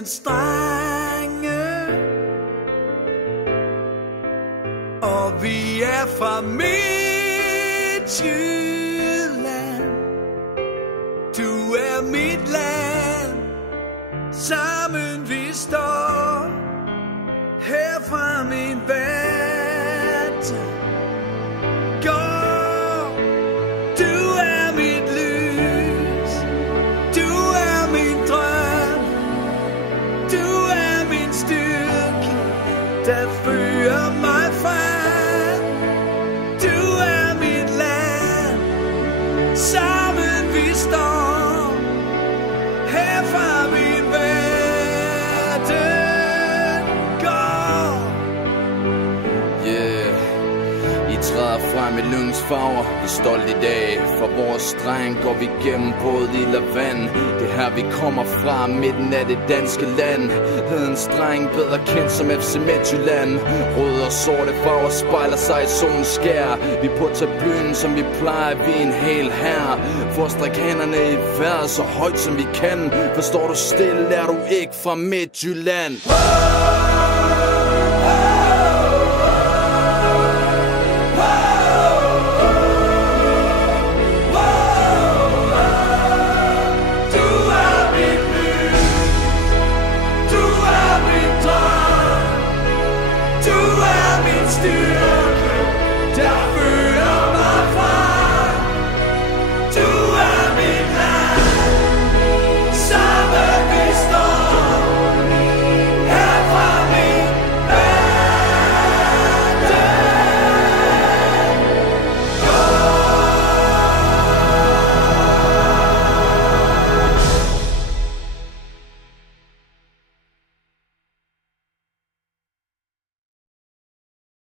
landets drenge, og vi er fra Midtjylland. Du er mit land, sammen vi står her fra min verden. Gå, du er mit lys, du er min drøm, du er min styrke, der fører mig frem. Du er mit land, sammen vi står her fra min verden. Gå. Yeah, I træder frem i lykkens farver. Vi er stolt i dag, for vores dreng går vi gennem både ild og vand. Det her vi kommer fra, midten af det danske land. Hedens dreng, bedre kendt som FC Midtjylland. Røde og sorte farver spejler sig i solens skær. Vi på tribunen, som vi plejer, vi er en hel her. For at strække hænderne i vejret så højt som vi kan. Forstår du stille, er du ikke fra Midtjylland. Styrke, der